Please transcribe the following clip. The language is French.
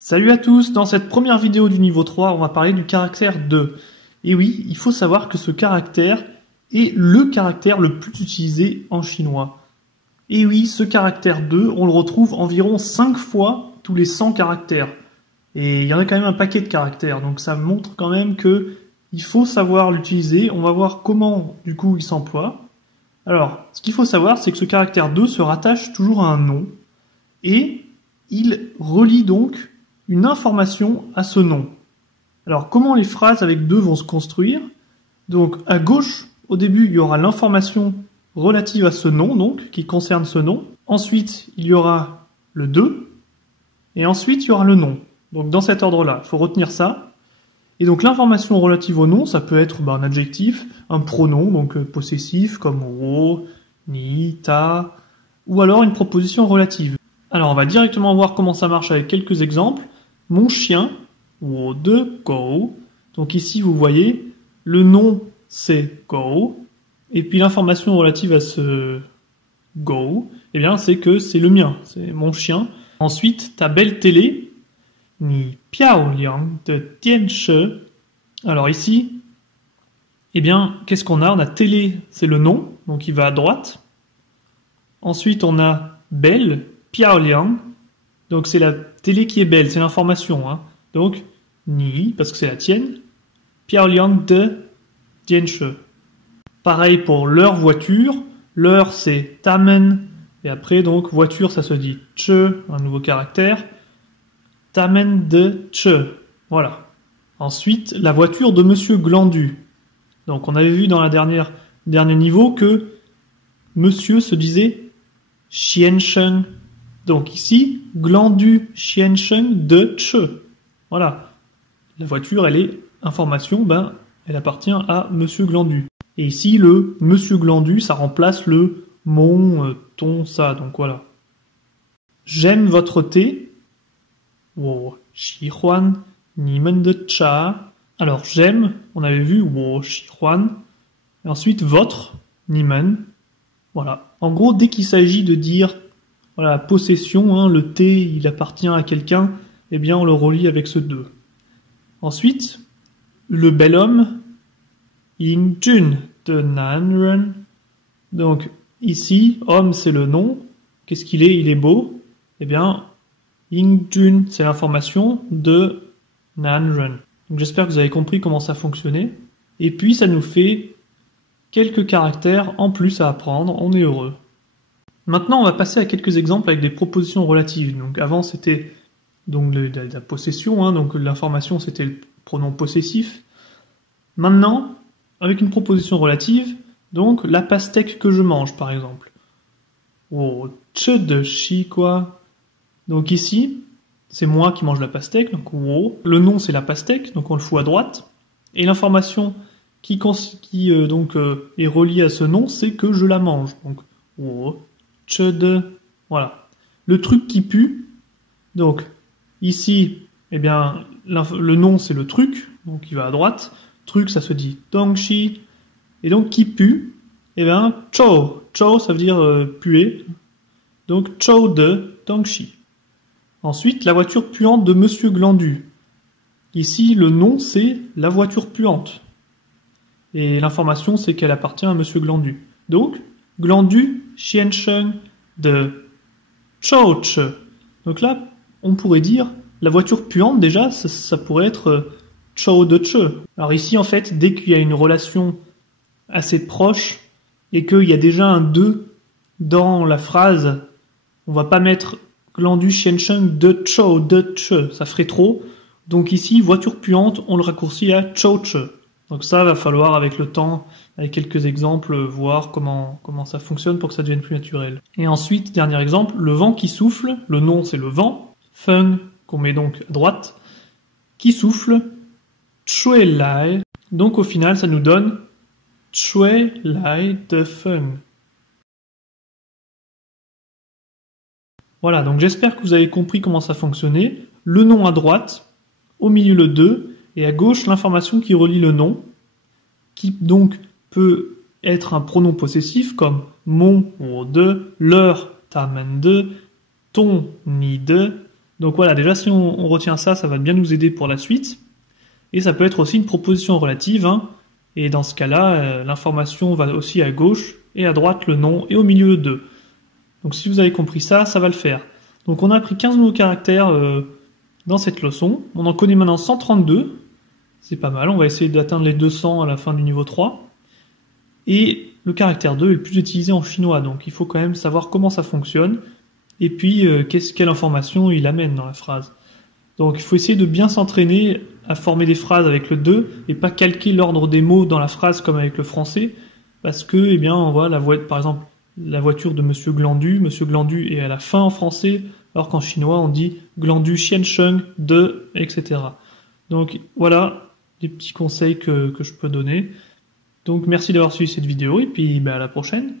Salut à tous, dans cette première vidéo du niveau 3, on va parler du caractère 2. Et oui, il faut savoir que ce caractère est le caractère le plus utilisé en chinois. Et oui, ce caractère 2, on le retrouve environ 5 fois tous les 100 caractères. Et il y en a quand même un paquet de caractères, donc ça montre quand même que il faut savoir l'utiliser. On va voir comment, du coup, il s'emploie. Alors, ce qu'il faut savoir, c'est que ce caractère 2 se rattache toujours à un nom, et il relie donc une information à ce nom. Alors, comment les phrases avec 2 vont se construire? Donc, à gauche, au début, il y aura l'information relative à ce nom, donc, qui concerne ce nom. Ensuite, il y aura le 2, et ensuite, il y aura le nom. Donc, dans cet ordre-là, il faut retenir ça. Et donc, l'information relative au nom, ça peut être un adjectif, un pronom, donc possessif, comme wo, ni, ta, ou alors une proposition relative. Alors, on va directement voir comment ça marche avec quelques exemples. Mon chien, wo de go. Donc ici, vous voyez, le nom, c'est go. Et puis l'information relative à ce go, eh bien, c'est que c'est le mien, c'est mon chien. Ensuite, ta belle télé, ni piao liang de tianche. Alors ici, eh bien, qu'est-ce qu'on a? On a télé, c'est le nom, donc il va à droite. Ensuite, on a belle, piao liang. Donc c'est la télé qui est belle, c'est l'information. Hein. Donc, ni, parce que c'est la tienne. Piao liang de tianche. Pareil pour leur voiture. Leur, c'est tamen. Et après, donc, voiture, ça se dit che, un nouveau caractère. Tamen de che. Voilà. Ensuite, la voiture de Monsieur Glandu. Donc, on avait vu dans la dernier niveau que Monsieur se disait xiansheng. Donc ici, Glandu xiansheng de che. Voilà. La voiture, elle est information, elle appartient à Monsieur Glandu. Et ici, le Monsieur Glandu, ça remplace le mon, ton, ça. Donc voilà. J'aime votre thé. Wo xihuan nimen de cha. Alors j'aime, on avait vu wo xihuan. Et ensuite votre nimen. Voilà. En gros, dès qu'il s'agit de dire voilà, possession, hein, le thé, il appartient à quelqu'un, eh bien on le relie avec ce 2. Ensuite, le bel homme, Ying Jun de Nanren. Donc ici, homme c'est le nom. Qu'est-ce qu'il est? Il est beau. Eh bien, Ying Jun, c'est l'information de Nanren. Donc j'espère que vous avez compris comment ça fonctionnait. Et puis ça nous fait quelques caractères en plus à apprendre. On est heureux. Maintenant, on va passer à quelques exemples avec des propositions relatives. Donc, avant, c'était donc la possession, hein, donc l'information, c'était le pronom possessif. Maintenant, avec une proposition relative, donc la pastèque que je mange, par exemple. Oh, che de chi quoi. Donc ici, c'est moi qui mange la pastèque, donc wo. Le nom, c'est la pastèque, donc on le fout à droite. Et l'information qui est reliée à ce nom, c'est que je la mange. Donc wo. De, voilà. Le truc qui pue, donc ici, eh bien, le nom c'est le truc, donc il va à droite. Truc, ça se dit dongshi, et donc qui pue, eh bien, chou. Chou, ça veut dire puer, donc chou de dongshi. Ensuite, la voiture puante de Monsieur Glandu. Ici, le nom c'est la voiture puante, et l'information c'est qu'elle appartient à Monsieur Glandu. Donc, Glandu xiansheng de chouche. Donc là, on pourrait dire la voiture puante, déjà, ça pourrait être chou de che. Alors ici, en fait, dès qu'il y a une relation assez proche et qu'il y a déjà un 2 dans la phrase, on va pas mettre Glandu xiansheng de chou de che, ça ferait trop. Donc ici, voiture puante, on le raccourcit à chouche. Donc ça, va falloir avec le temps, avec quelques exemples, voir comment ça fonctionne pour que ça devienne plus naturel. Et ensuite, dernier exemple, le vent qui souffle, le nom c'est le vent, feng, qu'on met donc à droite, qui souffle, chui lai. Donc au final, ça nous donne chui lai de feng. Voilà, donc j'espère que vous avez compris comment ça fonctionnait. Le nom à droite, au milieu le 2, et à gauche, l'information qui relie le nom, qui donc peut être un pronom possessif comme mon ou de, leur tamen de, ton ni de, Donc voilà, déjà si on retient ça, ça va bien nous aider pour la suite. Et ça peut être aussi une proposition relative, hein. Et dans ce cas-là, l'information va aussi à gauche et à droite le nom et au milieu le 2. Donc si vous avez compris ça, ça va le faire. Donc on a appris 15 nouveaux caractères dans cette leçon. On en connaît maintenant 132. C'est pas mal, on va essayer d'atteindre les 200 à la fin du niveau 3. Et le caractère 2 est le plus utilisé en chinois, donc il faut quand même savoir comment ça fonctionne. Et puis, quelle information il amène dans la phrase. Donc il faut essayer de bien s'entraîner à former des phrases avec le 2 et pas calquer l'ordre des mots dans la phrase comme avec le français, parce que, eh bien, on voit par exemple, la voiture de Monsieur Glandu. Monsieur Glandu est à la fin en français, alors qu'en chinois on dit Glandu Xiansheng de, etc. Donc voilà des petits conseils que je peux donner. Donc merci d'avoir suivi cette vidéo et puis à la prochaine.